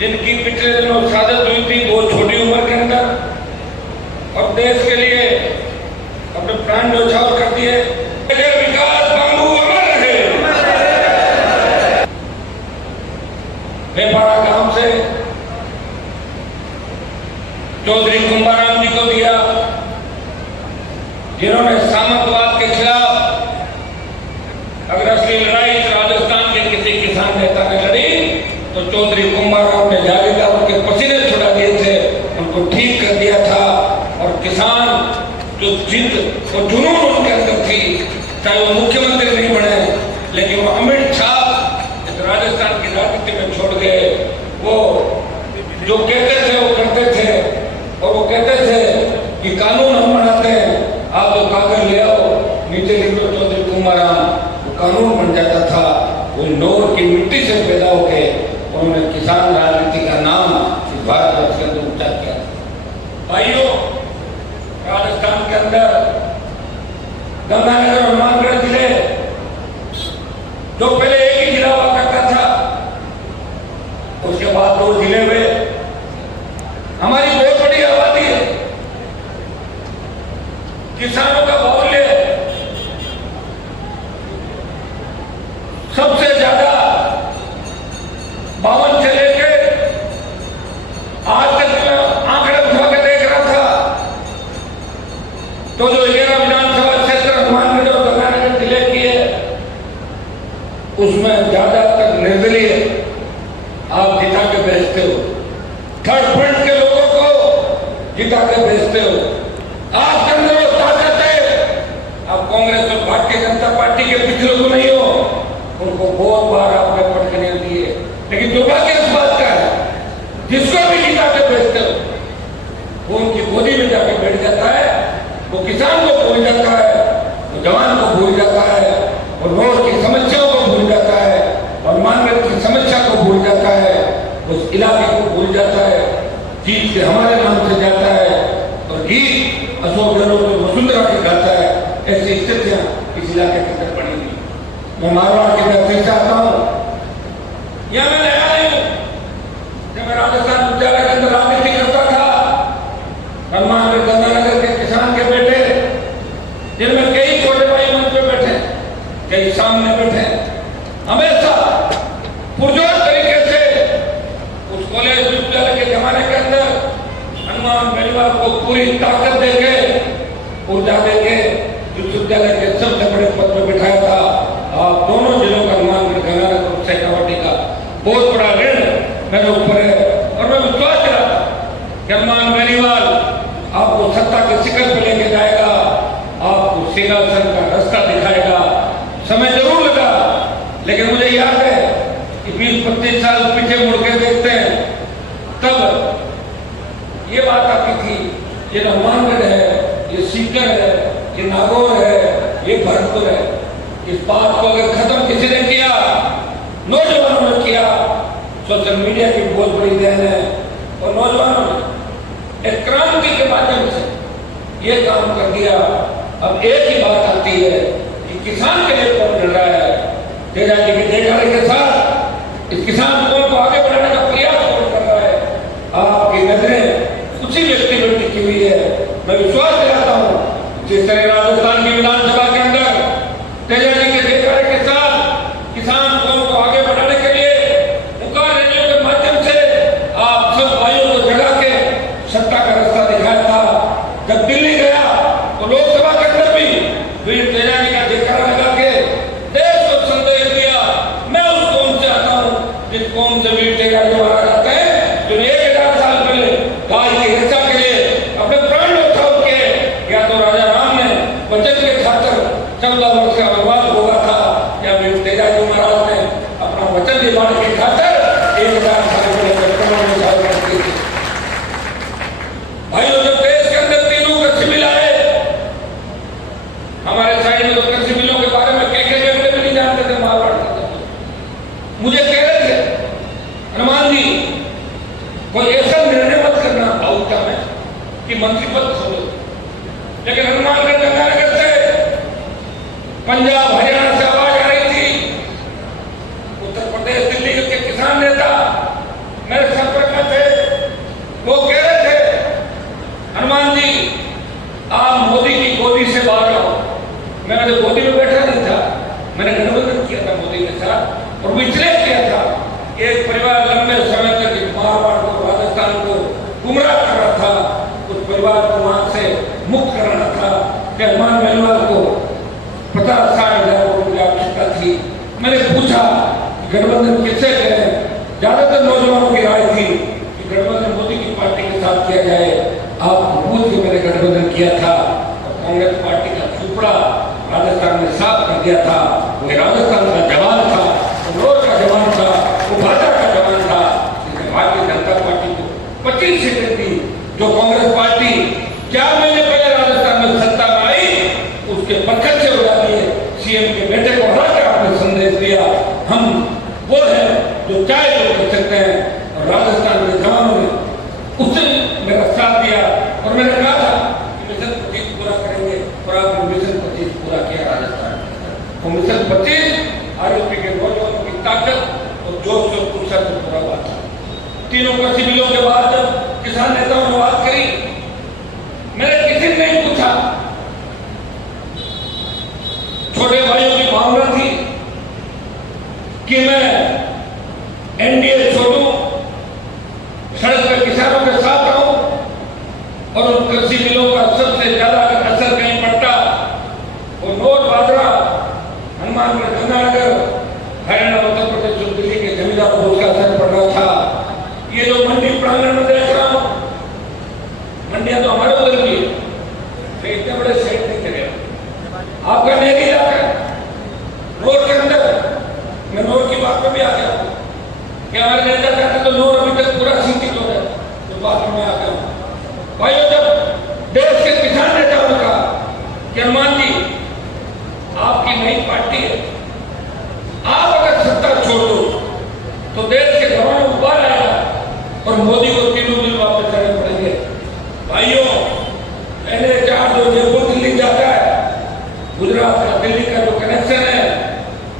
जिनकी पिछले दिनों शहादत हुई थी बहुत छोटी उम्र के अंदर, और देश के लिए अपने प्राण न्यौछावर कर दिए। विकास बाबू अमर रहे। नेपाड़ा गांव से चौधरी कुंभाराम जी को दिया, जिन्होंने सामंतवाद के खिलाफ अगर असली लड़ाई राजस्थान के किसी किसान नेता ने लड़ी तो चौधरी कुंभाराम ने जागीरदार उनके पसीने छुड़ा दिए थे, उनको ठीक कर दिया था। और किसान जो जिद और जुनून उनके अंदर थी, चाहे वो मुख्यमंत्री नहीं बने, लेकिन वो अमिट छाप इस राजस्थान की राजनीति में छोड़ गए। वो जो कहते थे वो करते थे, और वो कहते थे कि कानून हम बनाते हैं, आप जो कागज ले आओ, नीचे लिख लो चौधरी कुंभाराम, वो कानून बन जाता था। वो नौर की मिट्टी से पैदा होके उन्होंने किसान राजनीति का नाम इस भारतवर्ष के अंदर ऊंचा किया। भाइयों, राजस्थान के अंदर गंगानगर और हनुमानगढ़ जिले जो पहले एक ही जिला हुआ करता था, उसके बाद 2 जिले हुए। हमारी बहुत बड़ी आबादी है, किसानों का बाहुल्य सबसे ज्यादा 52 से लेके आज तक आंकड़े उठा के देख रहा था, तो जो 11 विधानसभा क्षेत्र हनुमानगढ़ और गंगानगर जिले की है, उसमें ज्यादातर निर्दलीय आप जिता के भेजते हो, थर्ड फ्रंट के लोगों को जिता के भेजते हो। आपके अंदर वो ताकत है, आप कांग्रेस और भारतीय जनता पार्टी के पिछले तो नहीं हो, उनको बहुत बार आपने पटकने दिए, लेकिन दुर्भाग्य इस बात का है, जिसको भी जिता के भेजते हो वो उनकी गोदी में जाके बैठ जाता है, वो किसान को भूल जाता है, वो जवान को भूल जाता है, और नौर की समस्याओं को भूल जाता है, और मानवीय की समस्या को भूल जाता है, उस इलाके को भूल जाता है, जीत के हमारे नाम से जाता है, और गीत अशोक गहलोत को वसुंधरा के गाता है। ऐसी स्थितियां इस इलाके के अंदर पड़ी हुई। मैं मारवाड़ की धरती से आता हूँ, यह मैं नया नहीं हूँ। जब मैं राजस्थान विद्यालय के अंदर राजनीति करता था, हनुमानगढ़ गंगानगर के किसान के बेटे, जिनमें कई छोटे भाई मंच पे बैठे, कई सामने बैठे, हमेशा पुरजोर तरीके से उस कॉलेज विद्यालय के जमाने के अंदर हनुमान बेनीवाल को पूरी ताकत देके, ऊर्जा देके विश्वविद्यालय के सबसे बड़े पद पर बिठाया था। आप दोनों जिलों का हनुमानगढ़ गंगानगर और शेखावाटी का बहुत बड़ा ऋण मेरे ऊपर है, और मैं विश्वास रहा कि हनुमान बेनीवाल आपको सत्ता के शिखर पर लेके जाएगा, आपको सिंहासन का रास्ता दिखाएगा। समय जरूर लगा, लेकिन मुझे याद है कि 20-25 साल पीछे मुड़ के देखते हैं, तब ये बात आती थी, ये हनुमानगढ़ है, ये सीकर है, ये नागौर है, ये भरतपुर है। इस बात को अगर खत्म किसी ने किया, नौजवानों ने किया, सोशल मीडिया की बहुत बड़ी देन है, और नौजवानों ने एक क्रांति के माध्यम से ये काम कर दिया। अब एक ही बात आती है कि किसान के लिए कौन लड़ रहा है। तेजा जी की देखभाल के साथ इस किसान को आगे बढ़ाने का प्रयास कौन कर रहा है। आपकी नजरें उसी व्यक्ति पर टिकी हुई है। मैं विश्वास दिलाता हूँ, जिस तरह राजस्थान की विधानसभा के अंदर तेजा जी के देखभाल के साथ किसान को आगे बढ़ाने के लिए मुकार रैलियों के माध्यम से आप सब भाइयों को जगा के सत्ता का रास्ता दिखाया था। जब दिल्ली गया तो लोकसभा के अंदर भी वीर तेजा जी का देखभाल लगा के देश को संदेश दिया, मैं उस कौम से आता हूँ जिस कौम से वीर तेजा जी मारा जाता है, जो 1000 साल पहले गाय की रक्षा के लिए अपने प्राण न्यौछावर किए। या तो राजा राम ने वचन के खातिर 14 वर्ष का वनवास भोगा था, या वीर तेजा जी महाराज ने अपना वचन निभाने के खातिर 1000 साल पहले 55 साल की हनुमान जी कोई ऐसा निर्णय मत करना भावुकता में कि मंत्री पद छोड़ो, लेकिन हनुमानगढ़ गंगानगर से पंजाब हरियाणा से आवाज आ रही थी, उत्तर प्रदेश दिल्ली के किसान नेता मेरे संपर्क में थे, वो कह रहे थे हनुमान जी आप मोदी की गोदी से बाहर आओ। मैंने तो गोदी में बैठा नहीं था, मैंने गठबंधन किया था मोदी के साथ और विचलित किया था। एक परिवार लंबे समय तक मारवाड़ को राजस्थान को गुमराह कर रहा था, उस परिवार को वहां से मुक्त कराना था। हनुमान महिलवाल को 50-60 हजार करोड़ की आवश्यकता थी। मैंने पूछा गठबंधन किससे करें, ज्यादातर नौजवानों की राय थी कि गठबंधन मोदी की पार्टी के साथ किया जाए। आप पूछ के मैंने गठबंधन किया था और कांग्रेस पार्टी का सुपड़ा राजस्थान में साफ कर दिया था। वो राजस्थान का जवान था, इंदौर का जवान था, वो भाजपा का जवान था। भारतीय जनता पार्टी को 25 सीटें दी, जो कांग्रेस पार्टी 4 महीने पहले राजस्थान में सत्ता में आई, उसके बरकत से उड़ा दिए। सीएम के बेटे को हराकर आपने संदेश दिया हम वो है जो चाहे जो कर सकते हैं, और राजस्थान के जवानों ने उससे मेरा साथ दिया और मैंने कहा था कि मिशन 25 पूरा करेंगे और आपने मिशन 25 पूरा किया राजस्थान। और मिशन 25 आरएसपी के नौजवानों की ताकत और जोश और उत्साह से पूरा हुआ था। तीनों कृषि बिलों के बाद जब किसान नेताओं ने बात करी, मैंने किसी ने नहीं पूछा, छोटे भाइयों की भावना थी कि मैं एनडीए छोड़ूं, सड़क पर किसानों के साथ रहूं और उन कृषि बिलों का सबसे ज्यादा असर कहीं पड़ता और नोट बाजरा हनुमानगढ़ गंगानगर हरियाणा उत्तर प्रदेश और दिल्ली के जमींदारों को उसका असर पड़ रहा था। ये जो मंडी प्रांगण में देख रहा हूं, मंडियां तो हमारे उधर भी है, इतने बड़े सेट नहीं करेगा आपका नहीं इलाका रोड के अंदर। मैं नोर की बात में भी आ गया कि हमारे नेता चाहते तो नोर अभी तक पूरा चिंतित हो रहा है, तो बात में आ गया भाइयों। जब देश के किसान नेताओं ने कहा कि हनुमान जी आपकी नई पार्टी है, आप अगर सत्ता छोड़ दो तो देश के जवान उबार आएगा और मोदी को 3 दिन वापस जाने पड़ेंगे। भाइयों NH4 जो जयपुर दिल्ली जाता है, गुजरात का दिल्ली का जो कनेक्शन है,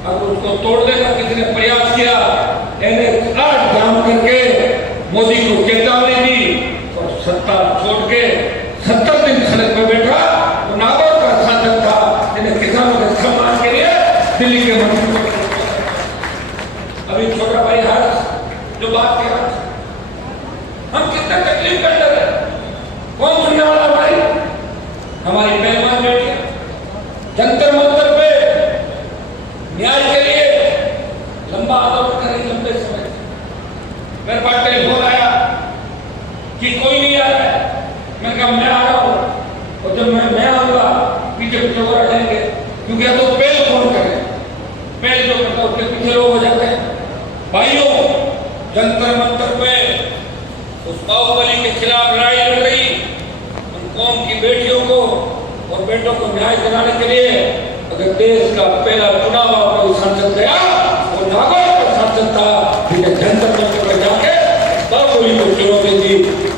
अब उसको तोड़ने का किसी ने प्रयास किया, NH8 जाम करके मोदी को चेतावनी दी और सत्ता छोड़ के 70 दिन सड़क पर बैठा। तो नागौर का सांसद था जिन्हें किसानों के सम्मान के लिए दिल्ली के मंत्री। अभी छोटा भाई हर्ष जो बात कह रहा था, हम कितना तकलीफ कर रहे हैं, कौन सुनने वाला भाई? हमारी पहलवान बेटियां जंतर मंतर पे न्याय के लिए लंबा आंदोलन करें लंबे समय। मेरे पास टेलीफोन आया कि कोई नहीं आ रहा है, मैं कहा मैं आ रहा हूं, और जब मैं आऊंगा पीछे पीछे हो जाएंगे, क्योंकि अब तो पहल कौन करे, पहल जो करता उसके पीछे लोग हो जाते हैं। भाइयों जंतर मंतर पे उस बाहुबली के खिलाफ लड़ाई लड़ रही उन कौम की बेटियों को और बेटों को न्याय दिलाने के लिए अगर देश का पहला चुनाव कोई सांसद गया, वो नागौर का सांसद था, जिन्हें जंतर मंतर पर जाके बाहुबली को चुनौती दी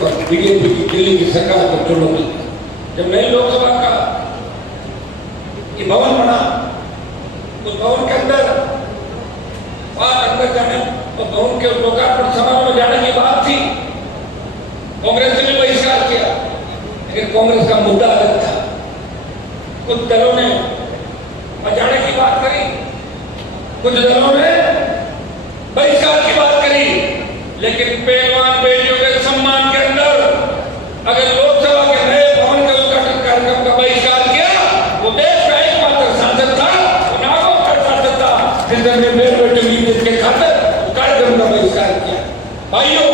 और बीजेपी की दिल्ली की सरकार को चुनौती दी। जब नई लोकसभा का ये भवन बना, उस भवन के अंदर बात अंदर जाने और भवन के लोकार्पण समारोह में जाने की बात थी। कांग्रेस ने भी बहिष्कार किया, लेकिन कांग्रेस का मुद्दा अलग था। कुछ दलों ने बचाने की बात करी, कुछ दलों ने बहिष्कार की बात करी, लेकिन पहलवान बेटियों के सम्मान के अंदर अगर लोकसभा के नए भवन के उद्घाटन कार्यक्रम का बहिष्कार किया, वो देश का एकमात्र सांसद था, वो नागौर का सांसद था, जिसने मेरे बेटे के खातिर कार्यक्रम का बहिष्कार किया। भाइयों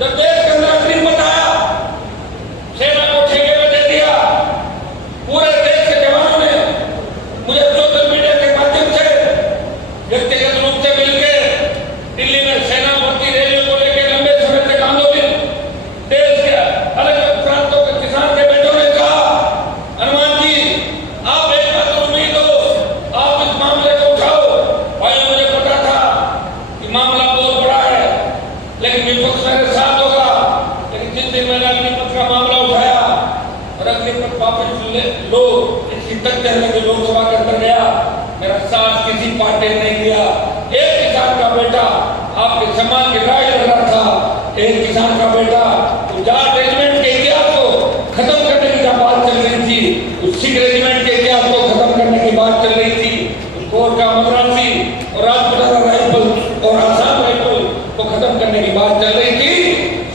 जब देश के अंदर अग्रिम बताया, सेना को ठेके में दे दिया, पूरे देश के जवानों ने मुझे सोशल मीडिया के माध्यम से व्यक्तिगत रूप से मिलकर दिल्ली में सेना भर्ती रैलियों को लेकर लंबे समय तक आंदोलन, देश के अलग अलग प्रांतों के किसान के बेटों ने कहा हनुमान जी आप एकमात्र उम्मीद हो, आप इस मामले को उठाओ। भाई मुझे पता था कि मामला बहुत बड़ा है, लेकिन विपक्ष मेरे साथ होगा। लेकिन जिस दिन मैंने अग्निपथ का मामला उठाया और अग्निपथ वापस लो इसकी तक के लोकसभा के अंदर गया, मेरा साथ किसी पार्टी ने नहीं दिया। एक किसान का बेटा आपके सम्मान के राज लड़ रहा था, एक किसान का बेटा जाट रेजिमेंट के इतिहास को खत्म करने की बात चल रही थी, उस सिख रेजिमेंट के इतिहास को खत्म करने की बात चल रही थी, उस कोर का मद्रासी और राजपुताना राइफल और आसाम राइफल को खत्म करने की बात चल रही थी,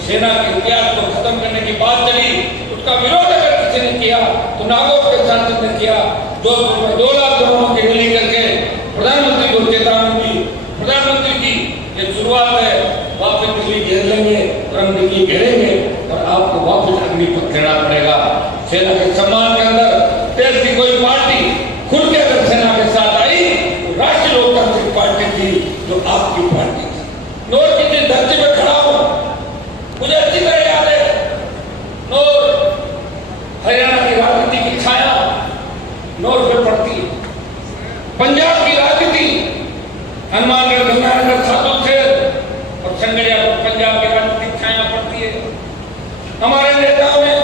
सेना के इतिहास को खत्म करने की बात चली। उसका विरोध अगर किसी ने किया तो नागौर के सांसद ने किया, जो 2 लाख करोड़ की रैली करके प्रधानमंत्री को चेतावनी दी। प्रधानमंत्री की ये शुरुआत है, वापस दिल्ली घेर लेंगे और हम दिल्ली घेरेंगे और आपको वापस अग्निपथ देना पड़ेगा। सेना के सम्मान के अंदर देश की कोई पार्टी खुल के अगर सेना के साथ आई तो राष्ट्रीय लोकतांत्रिक पार्टी थी, जो आपकी पार्टी थी। नोर की जिस धरती पर खड़ा हूं, मुझे अच्छी तरह याद है, नोर हरियाणा की राजनीति की छाया नोर पे पड़ती, पंजाब की राजनीति हनुमानगढ़ गंगानगर खातून से और संगरिया पर पंजाब की राजनीतिक छाया पड़ती है। हमारे नेताओं ने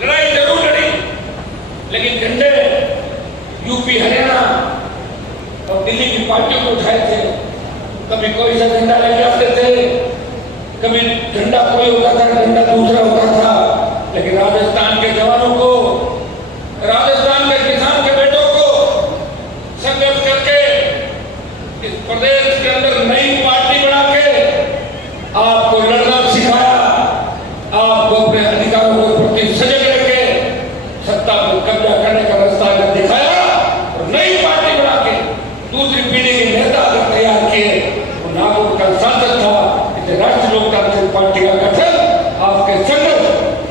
लड़ाई जरूर लड़ी, लेकिन झंडे यूपी हरियाणा और दिल्ली की पार्टियों को उठाए थे। कभी कोई सा झंडा लेके आते थे, कभी झंडा कोई होता था, झंडा दूसरा होता था। लेकिन राजस्थान के जवानों को, राजस्थान के किसान के बेटों को संघर्ष करके इस प्रदेश के अंदर नई पार्टी बना के आपको लड़ना सिखाया, आपको अपने अधिकारों के प्रति सजग रखे सत्ता पर कब्जा करने का रास्ता दिखाया और नई पार्टी बना के दूसरी पीढ़ी के नेता अगर तैयार किए। वो नागौर का सांसद था, इसे राष्ट्रीय लोकतांत्रिक पार्टी का गठन आपके संघर्ष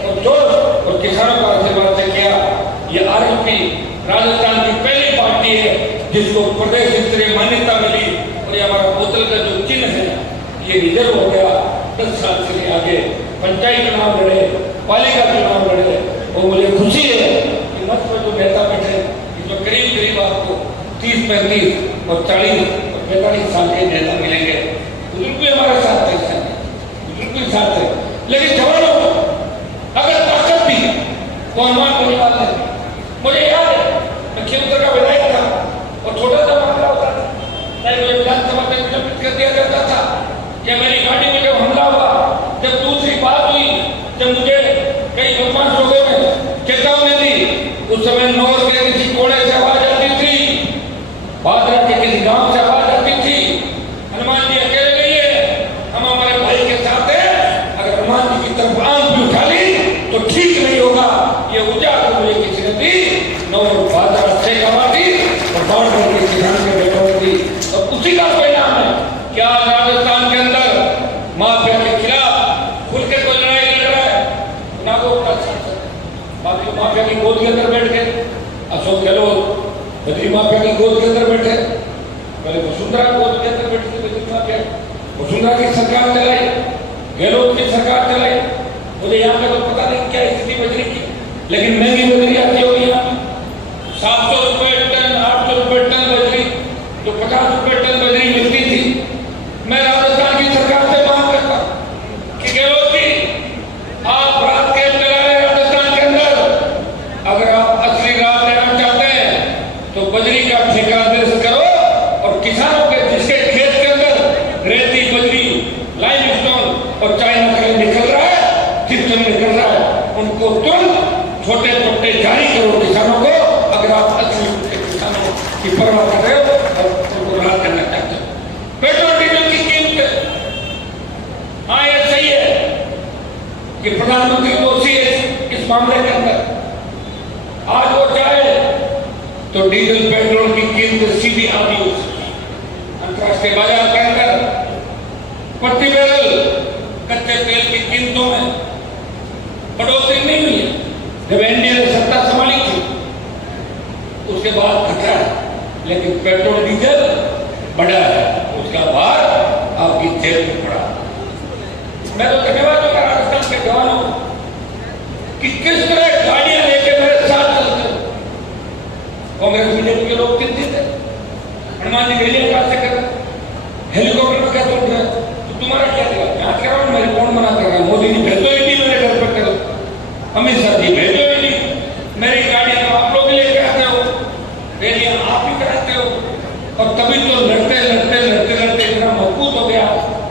और जोश और किसानों का आशीर्वाद से किया। ये आरएलपी राजस्थान की पहली पार्टी है जिसको प्रदेश स्तरीय मान्यता मिली और ये हमारा बोतल का जो चिन्ह है ये रिजर्व हो गया। 10 साल से आगे पंचायत चुनाव लड़े, पालिका चुनाव लड़े और मुझे खुशी है कि मंच पर जो नेता बैठे जो करीब करीब आपको 30, 35 और 40 और 45 साल के नेता मिलेंगे। बुजुर्ग भी हमारे साथ है, बुजुर्ग भी साथ है, लेकिन जवानों को अगर ताकत दी तो अनुमान होने वाला है। मुझे याद है मैं खेमसर का विधायक था और छोटा सा मामला होता था, मुझे विधानसभा में निलंबित कर दिया जाता था। या मेरी गाड़ी में जब हमला हुआ, जब दूसरी बात हुई, जब मुझे कई बदमाश लोगों ने चेतावनी दी, उस समय नौर के किसी कोने से आवाज आती थी, बादरा के किसी गांव से आवाज आती थी, हनुमान जी अकेले नहीं है, हम हमारे भाई के साथ है। अगर हनुमान जी की तरफ आंख भी उठा ली तो ठीक नहीं होगा। ये ऊर्जा तो मुझे किसी ने दी, नौर बादरा से कमा दी और बाढ़ के किसान के बेटों ने दी। और उसी का परिणाम है क्या राजस्थान के अंदर माफिया के खिलाफ खुल के कोई लड़ाई लड़ रहा है। नागौर का सांसद बाकी माफिया की गोद के अंदर बैठ गए, अशोक गहलोत बद्री माफिया की गोद के अंदर बैठे, पहले वसुंधरा गोद के अंदर बैठी थी बद्री माफिया, वसुंधरा की सरकार चलाई, गहलोत की सरकार चलाई। मुझे यहाँ पे तो पता नहीं क्या स्थिति बजरी की, लेकिन महंगी बजरी आती होगी यहाँ पे 700 रुपए टन, 800 रुपए टन बजरी, जो 50 रुपए टन बजरी मिलती थी। मैं राजस्थान की सरकार से मांग करता कि गहलोत जी आप रात कैंप चला रहे राजस्थान के अंदर, अगर आप असली रात लेना चाहते हैं तो बजरी का ठेका निर्धारित करो और किसानों के जिसके खेत के अंदर रेती, बजरी, लाइमस्टोन और चाइना का निकल रहा है, जिसमें निकल रहा है, उनको तुरंत छोटे पट्टे जारी करो किसानों को। अगर आप असली किसानों की परवाह कर रहे हो और उनको राहत करना चाहते हो। पेट्रोल डीजल की कीमत, हाँ ये सही है कि प्रधानमंत्री दोषी है इस मामले के अंदर। आज वो चाहे तो डीजल पेट्रोल की कीमत सीधी आधी हो सकती। अंतर्राष्ट्रीय बाजार के अंदर प्रति बैरल कच्चे तेल की कीमतों में बढ़ोतरी नहीं हुई है। जब एनडीए ने सत्ता संभाली थी उसके बाद घटा है, लेकिन पेट्रोल डीजल बढ़ा है, उसका भार आपकी जेब में पड़ा। मैं तो धन्यवाद दूंगा राजस्थान के जवानों कि किस तरह गाड़ियां लेके मेरे साथ चलते हो। कांग्रेस बीजेपी के लोग चिंतित थे, हनुमान जी रैलियां कहां से कर रहे, हेलीकॉप्टर में क्या चल रहा है, तो तुम्हारा क्या दिया?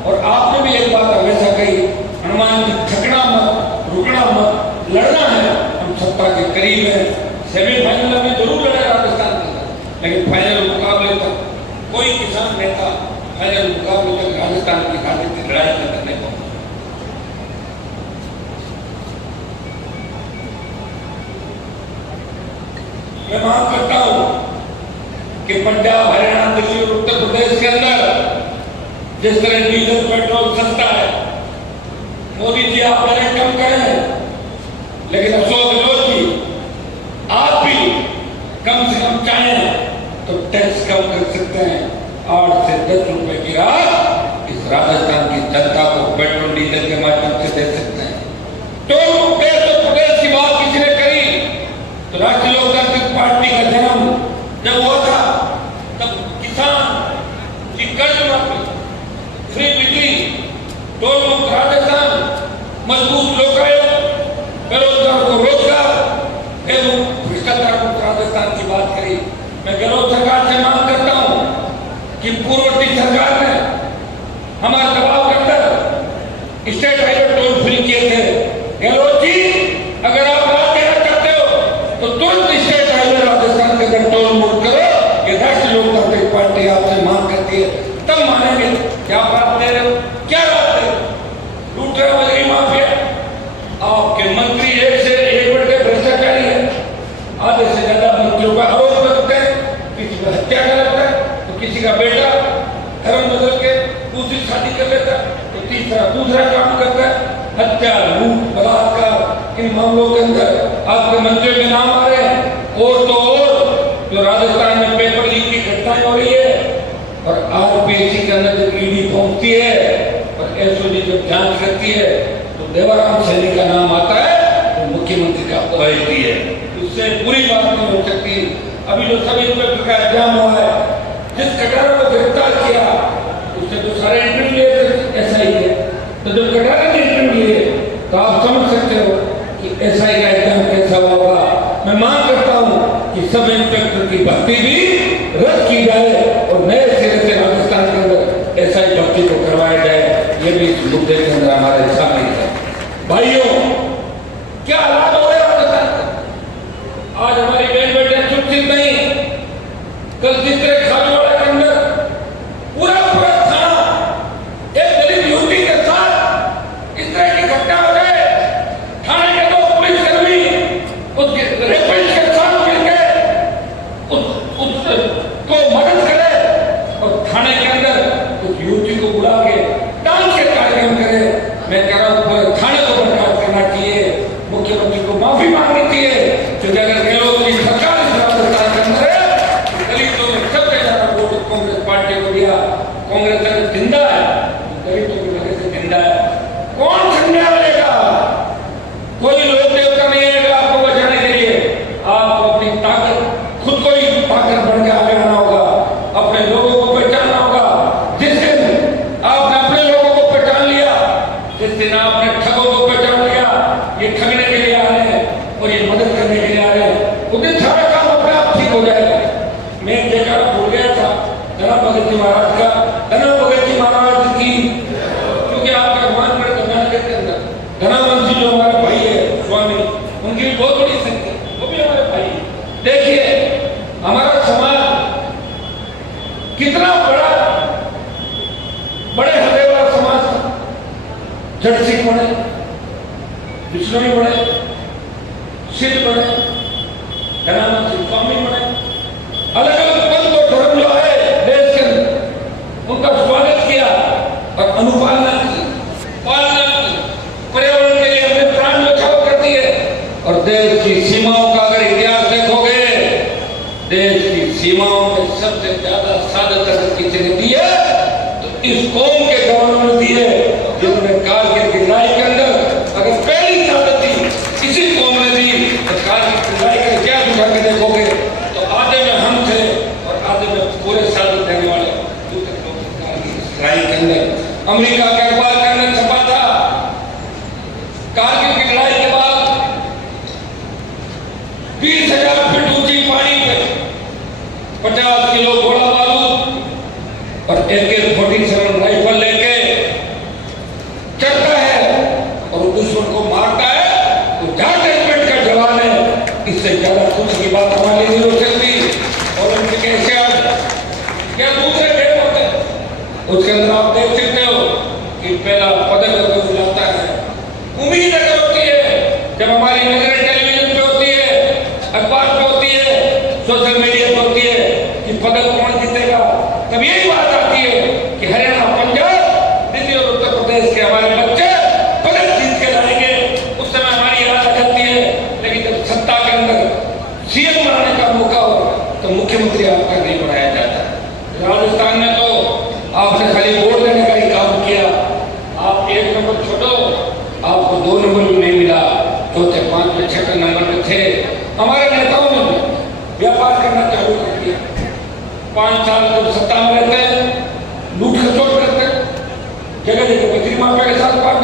और आपने भी एक बात हमेशा कही, हनुमान जी थकना मत, रुकना मत, लड़ना है। हम सत्ता के करीब हैं, सेमीफाइनल में जरूर लड़े राजस्थान के साथ, लेकिन फाइनल मुकाबले तक कोई किसान नेता फाइनल मुकाबले तक राजस्थान की खातिर की लड़ाई न करने को। मैं मांग करता हूं कि पंजाब, हरियाणा, दिल्ली और उत्तर प्रदेश के अंदर जिस तरह डीजल पेट्रोल सस्ता है, मोदी जी आप रेट कम करें, लेकिन अशोक गहलोत जी आप भी कम से कम चाहें तो टैक्स कम कर सकते हैं। 8 से 10 रुपए की राहत इस राजस्थान की जनता को पेट्रोल डीजल के माध्यम से दे सकते हैं। तो देश और प्रदेश की बात किसी ने करी तो राष्ट्रीय लोकतांत्रिक पार्टी का जन्म जब हुआ था तब किसान की कर्ज माफी, फ्री बिजली, टोल मुक्त राजस्थान, मजबूत लोकायुक्त, बेरोजगार को रोजगार एवं भ्रष्टाचार मुक्त राजस्थान की बात करी। मैं गहलोत सरकार से मांग करता हूं कि पूर्ववर्ती सरकार ने हमारे दबाव के अंदर स्टेट हाईवे टोल फ्री किए थे। गहलोत जी अगर आप बात देना चाहते हो तो तुरंत स्टेट हाईवे राजस्थान के अंदर टोल मुक्त करो। ये राष्ट्रीय लोकतांत्रिक पार्टी आपसे मांग करती है, तब मानेंगे। क्या बात दे रहे हो, क्या बात दे रहे हो? लूट रहे वाली माफिया, आपके मंत्री एक से एक बढ़ के भ्रष्टाचारी है। आधे से ज्यादा मंत्रियों का आरोप लगता है, किसी का हत्या कर लेता है तो किसी का बेटा धर्म बदल के दूसरी शादी कर लेता है तो तीसरा दूसरा काम करता है। हत्या, लूट, बलात्कार, इन मामलों के अंदर आपके मंत्रियों के नाम आ रहे हैं। और तो और जो राजस्थान में पेपर लीक की घटनाएं हो रही है और आरपीएससी के अंदर जब ईडी पहुंचती है और एसओजी जब जांच करती है तो देवाराम सैनी का नाम आता है तो मुख्यमंत्री का भेजती है। इससे पूरी बात नहीं हो सकती। अभी जो सब इंस्पेक्टर का एग्जाम हुआ है, जिस कटारा को गिरफ्तार किया उससे तो सारे इंटरव्यू लिए ऐसा ही है। तो जब कटारा ने इंटरव्यू लिए तो आप समझ सकते हो कि एसआई का एग्जाम कैसा होगा। मैं मांग करता हूं कि सब इंस्पेक्टर की भर्ती भी रद्द की जाए और नए सिरे से राजस्थान के अंदर एसआई भर्ती को करवाया जाए। ये भी इस मुद्दे के अंदर हमारे शामिल है। भाइयों, क्या हालात हो रहे राजस्थान के? आज हमारी बहन बेटियां सुरक्षित नहीं। कल जिस तरह खालीवाड़ा के अंदर पूरा थाना एक दलित युवती के साथ इस तरह की घटना हो जाए, थाने के 2 पुलिसकर्मी उसके रेपिस्ट के साथ मिलकर उसको मदद करे और थाने के अंदर उस युवती को बुला के डांस के कार्यक्रम करे। मैं कह रहा हूं थाने को बर्खास्त करना चाहिए, मुख्यमंत्री को माफी मांगनी चाहिए। क्योंकि अगर गहलोत की सरकार इस राजस्थान के अंदर है तो दलितों ने सबसे ज्यादा वोट कांग्रेस पार्टी को दिया। कांग्रेस अगर जिंदा है तो दलितों की वजह से जिंदा है। कौन संज्ञान लेगा? कोई लोक देवता नहीं आएगा आपको बचाने के लिए। आपको अपनी ताकत, खुद को ही ताकत बढ़ के आगे आना होगा, अपने लोगों को पहचानना होगा। जिस दिन आपने अपने लोगों को पहचान लिया, जिस दिन आपने ठगों को पहचान लिया, ये ठगने के लिए आ रहे हैं और ये मदद करने के लिए आ रहे हैं, उस दिन सारा काम अपने आप ठीक हो जाएगा। मैं एक जगह भूल गया था धना भगत जी महाराज का, धना भगत जी महाराज की, क्योंकि आपका हनुमानगढ़ कर्नाटक के अंदर धनावंत जी जो हमारे भाई है स्वामी, उनकी भी बहुत बड़ी शक्ति, वो भी हमारे भाई है। देखिए हमारा समाज कितना बड़े हृदय वाला समाज था। जट सिंह बने, विष्णु बने, सिद्ध बने, धनावंत सिंह स्वामी बने, अलग अलग पंथ और धर्म जो है देश के अंदर उनका स्वागत किया और अनुपालना की, पालना की, पर्यावरण के लिए अपने प्राण न्यौछावर कर दिए। और देश की सीमाओं का अगर इतिहास देखोगे, देश की सीमाओं में सबसे ज्यादा साधन अगर किसी ने दी है तो इस कौम के गवर्नर ने दी है, जिन्होंने कारगिल की लड़ाई के अंदर अगर पहली साधन दी इसी कौम ने दी। तो कारगिल की लड़ाई का इतिहास उठा के देखोगे तो आधे में हम थे और आधे में पूरे साधन देने वाले लड़ाई के अंदर। अमेरिका के अखबार के अंदर छपा था, कारगिल की लड़ाई के बाद 20,000 फीट ऊंची पानी पे 50 किलो घोड़ा बारूद और AK-47 राइफल लेके हमारी यूनिवर्सिटी ओलंपिक एशियाड या दूसरे खेल होते हैं, उसके अंदर आप देख सकते हो कि पहला पदक अगर मिलता है, उम्मीद अगर होती है जब हमारी नजरें टेलीविजन पे होती है, अखबार पे होती है, सोशल मीडिया पे होती है कि पदक कौन जीतेगा, तब यही बात आती है कि हरियाणा, पंजाब, दिल्ली और उत्तर प्रदेश के हमारे बच्चे पदक जीत के लाएंगे। उस समय हमारी याद आ जाती है, लेकिन जब सत्ता के अंदर सीएम बनाने का मौका हो तो मुख्यमंत्री आपका नहीं बनाया जाता। राजस्थान में तो आपने खाली वोट देने का ही काम किया, आप 1 नंबर छोड़ो, आपको 2 नंबर भी नहीं मिला, चौथे, 5वें, 6वें नंबर पे थे। हमारे नेताओं ने भी व्यापार करना चालू कर दिया। 5 साल जब सत्ता में रहते हैं, लूट खसोट करते हैं, जगह जगह बकरी माफिया के साथ बात